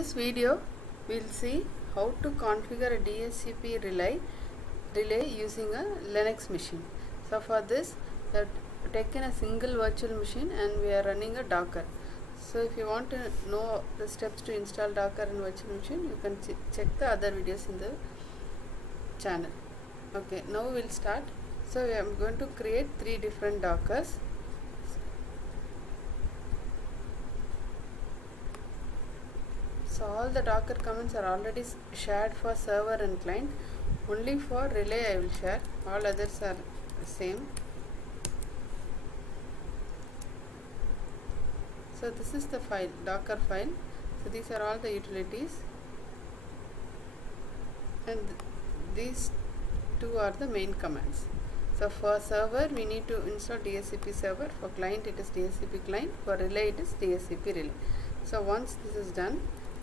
this video, we'll see how to configure a Dhcp relay using a Linux machine. So for this, we have taken a single virtual machine and we are running a Docker. So if you want to know the steps to install Docker in virtual machine, you can check the other videos in the channel. Okay, now we'll start. So I am going to create 3 different Dockers. So all the Docker commands are already shared for server and client. Only for relay I will share. All others are the same. So this is the file, Docker file. So these are all the utilities, and these 2 are the main commands. So for server we need to install Dhcp server. For client it is Dhcp client. For relay it is Dhcp relay. So once this is done,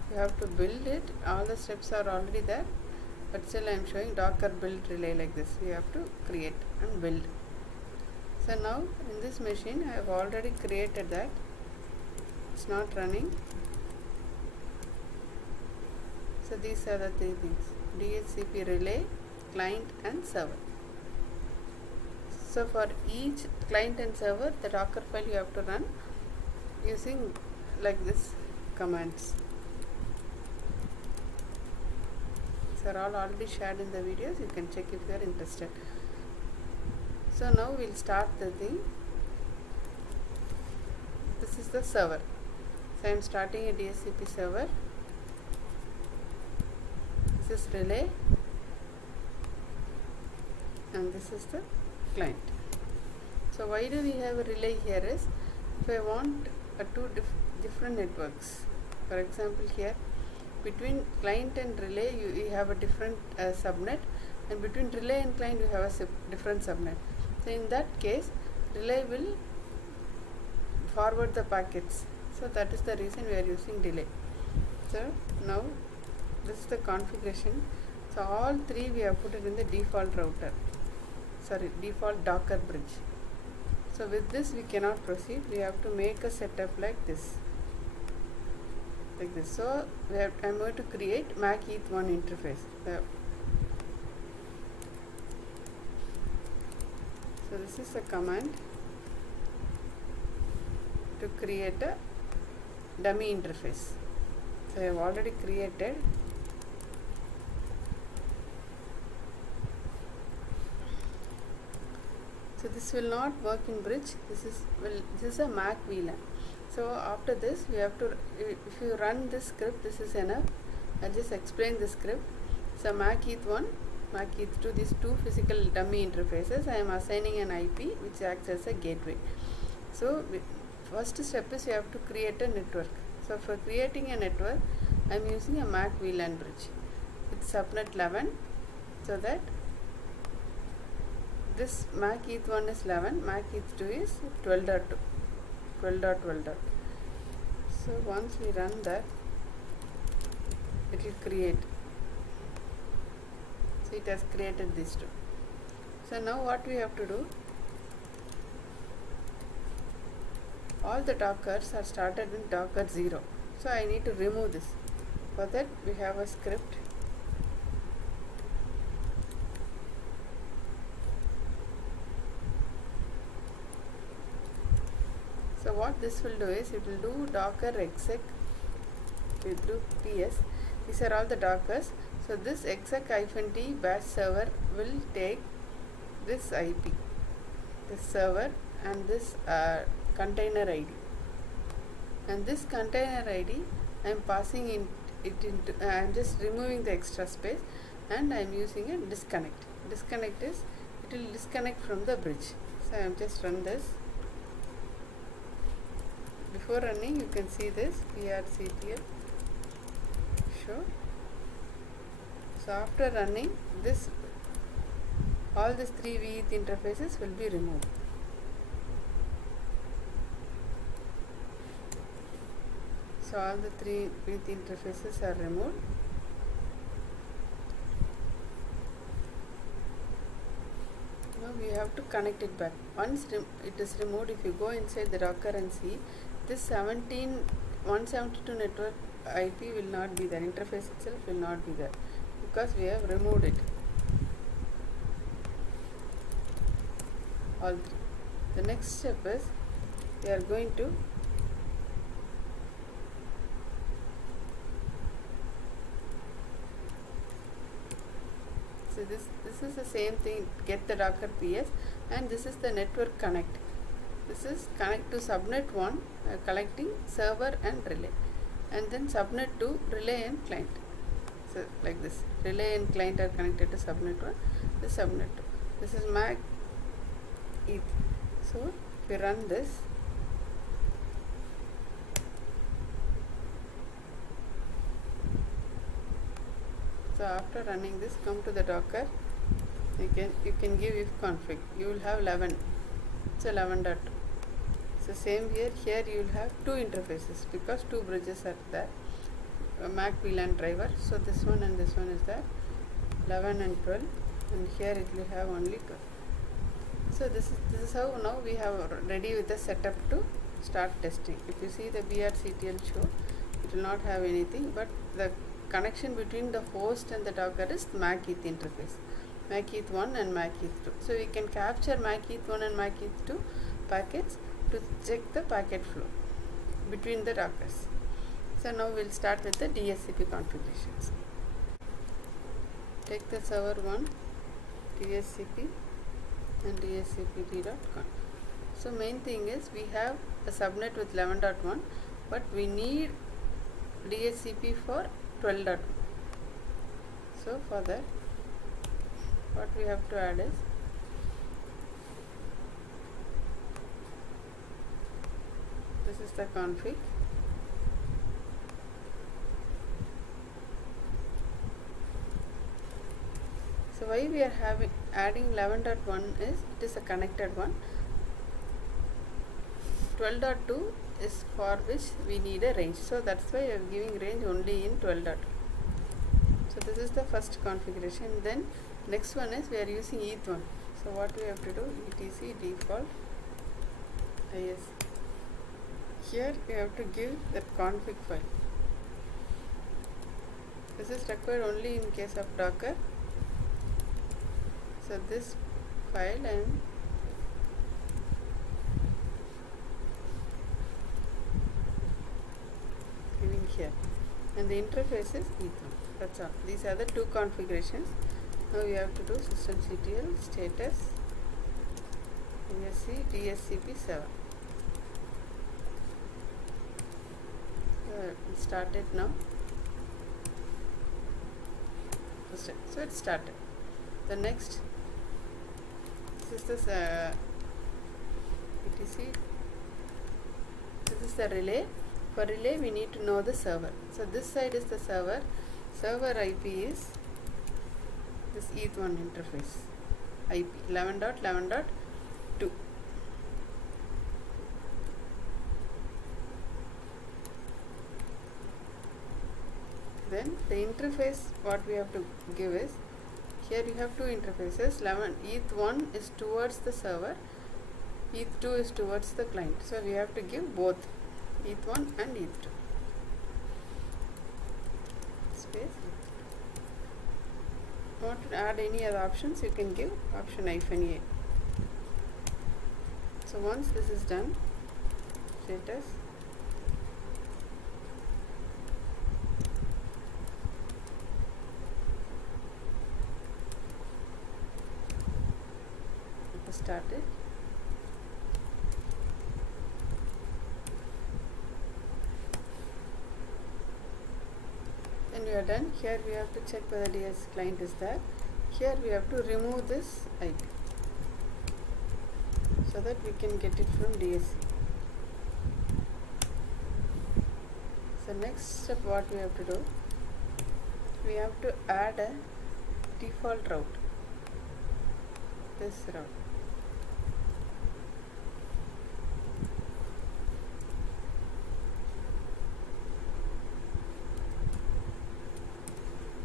you have to build it. All the steps are already there, but still I am showing Docker build relay like this. We have to create and build. So now in this machine I have already created that. It's not running. So these are the 3 things: Dhcp relay, client and server. So for each client and server, the Docker file you have to run using like this commands. These are all already shared in the videos. You can check if you are interested. So now we'll start the thing. This is the server. So I am starting a Dhcp server. This is relay, and this is the client. So why do we have a relay here is, if I want 2 different networks, for example here between client and relay you have a different subnet, and between relay and client you have a different subnet. So in that case, relay will forward the packets. So that is the reason we are using delay. So now this is the configuration. So all 3 we have put it in the default router, default Docker bridge. So with this we cannot proceed. We have to make a setup like this. So I am going to create Mac ETH1 interface. So this is a command to create a dummy interface. So I have already created. So this will not work in bridge. This is a Mac VLAN. So after this we have to, if you run this script, this is enough. I'll just explain the script. So Mac ETH1, Mac ETH2, these 2 physical dummy interfaces, I am assigning an IP which acts as a gateway. So first step is you have to create a network. So for creating a network, I am using a Mac VLAN bridge with subnet 11, so that this Mac ETH1 is 11, Mac ETH2 is 12.12. So once we run that, it will create. So it has created these 2. So now what we have to do, all the Dockers are started in Docker 0. So I need to remove this. For that we have a script. So what this will do is, it will do Docker exec, it will do ps. These are all the Dockers. So this exec-t bash server will take this IP, this server, and this container ID. And this container ID I am passing it into, I am just removing the extra space, and I am using a disconnect. Disconnect is, it will disconnect from the bridge. So I am just run this. Before running, you can see this PRCPL show. So after running this, all these 3 VETH interfaces will be removed. So all the 3 VETH interfaces are removed. Now we have to connect it back. Once it is removed, if you go inside the Docker and see, this 172 network IP will not be there, interface itself will not be there, because we have removed it, all three. The next step is we are going to so this is the same thing, get the Docker PS, and this is the network connect. This is connect to subnet 1, collecting server and relay, and then subnet 2, relay and client. So like this, relay and client are connected to subnet 1, this subnet 2. This is MAC ETH. So we run this. So after running this, come to the Docker. You can give if config. You will have 11. It's 11.2. So same here. Here you will have two interfaces because two bridges are there. A Mac VLAN driver. So this one and this one is there. 11 and 12. And here it will have only 12. So this is how now we have ready with the setup to start testing. If you see the BRCTL show, it will not have anything, but the connection between the host and the Docker is the MAC ETH interface, MAC ETH 1 and MAC ETH 2. So we can capture MAC ETH 1 and MAC ETH 2 packets to check the packet flow between the Dockers. So now we'll start with the Dhcp configurations. Take the server 1, Dhcp and dhcpd.conf. So main thing is we have a subnet with 11.1, but we need Dhcp for 12.1. So for that, what we have to add is this is the config. So why we are adding 11.1 is it is a connected one. 12.2 is for which we need a range. So that's why I am giving range only in 12.2. So this is the first configuration. Then next one is we are using ETH1. So what we have to do, etc default is. Here we have to give that config file. This is required only in case of Docker. So this file I am giving here, and the interface is ETH1. That's all. These are the two configurations. Now we have to do systemctl status Dhcp7. Start it now. So it started. The next, this is this etc. This is the relay. For relay we need to know the server. So this side is the server. Server IP is this ETH1 interface IP 11.11.2. Then the interface what we have to give is, here you have two interfaces. ETH1 is towards the server, ETH2 is towards the client. So we have to give both ETH1 and ETH2. Space. Want to add any other options, you can give option -a. So once this is done, status started. Then we are done. Here we have to check whether DS client is there. Here we have to remove this IP so that we can get it from DSC. So next step what we have to do, we have to add a default route, this route.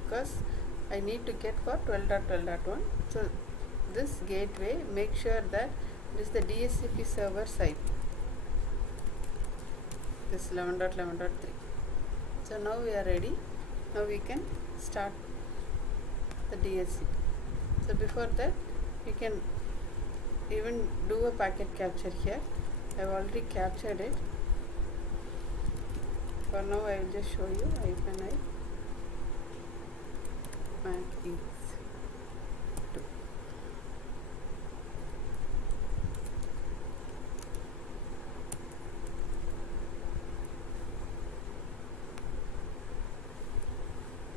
Because I need to get for 12.12.1. So this gateway, make sure that it is the DHCP server side. This 11.11.3. So now we are ready. Now we can start the DHCP. So before that, we can even do a packet capture here. I have already captured it. For now I will just show you -i Mac is 2.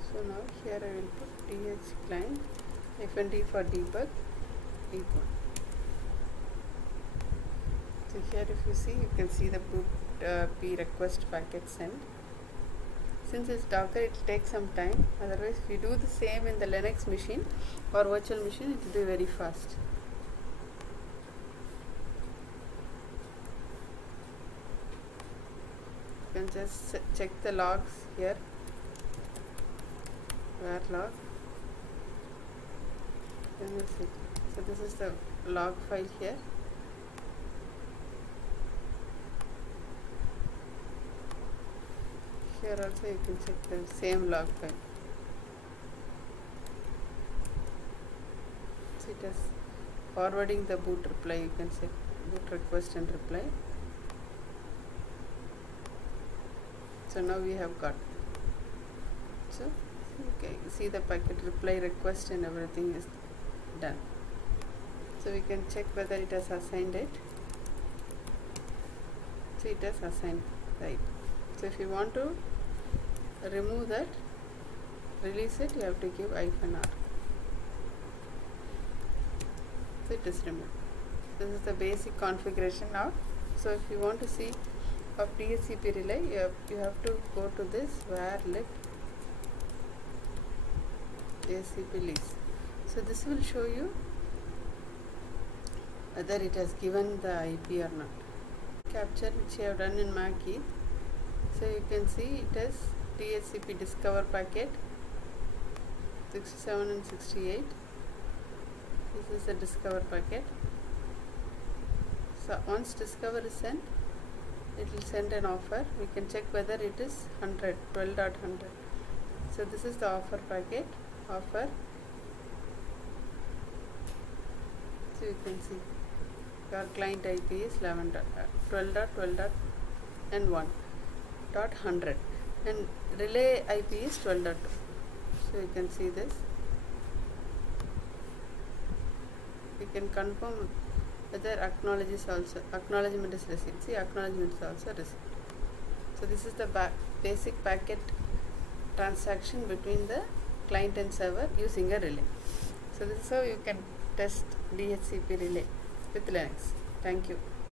So now here I will put DH client -d for debug equal. So here if you see, you can see the boot p request packet sent. Since it's Docker, it will take some time. Otherwise, if you do the same in the Linux machine or virtual machine, it will be very fast. You can just check the logs here. Where log? Then we'll see. So this is the log file here. Here also you can check the same log file. So it is forwarding the boot reply. You can check boot request and reply. So now we have got. So okay, see the packet reply request and everything is done. So we can check whether it has assigned it. So it has assigned, right. So if you want to remove that, release it, you have to give -r. So it is removed. This is the basic configuration now. So if you want to see of DHCP relay, you have to go to this where lib DHCP list. So this will show you whether it has given the IP or not. Capture which you have done in Mac key. So you can see it has DHCP discover packet 67 and 68. This is the discover packet. So once discover is sent, it will send an offer. We can check whether it is 100, 12.100. So this is the offer packet, offer. So you can see your client IP is 12.12.1.100 and relay IP is 12.2. So you can see this. You can confirm whether acknowledgement is received. See, acknowledgement is also received. So this is the basic packet transaction between the client and server using a relay. So this is how you can test DHCP relay with Linux. Thank you.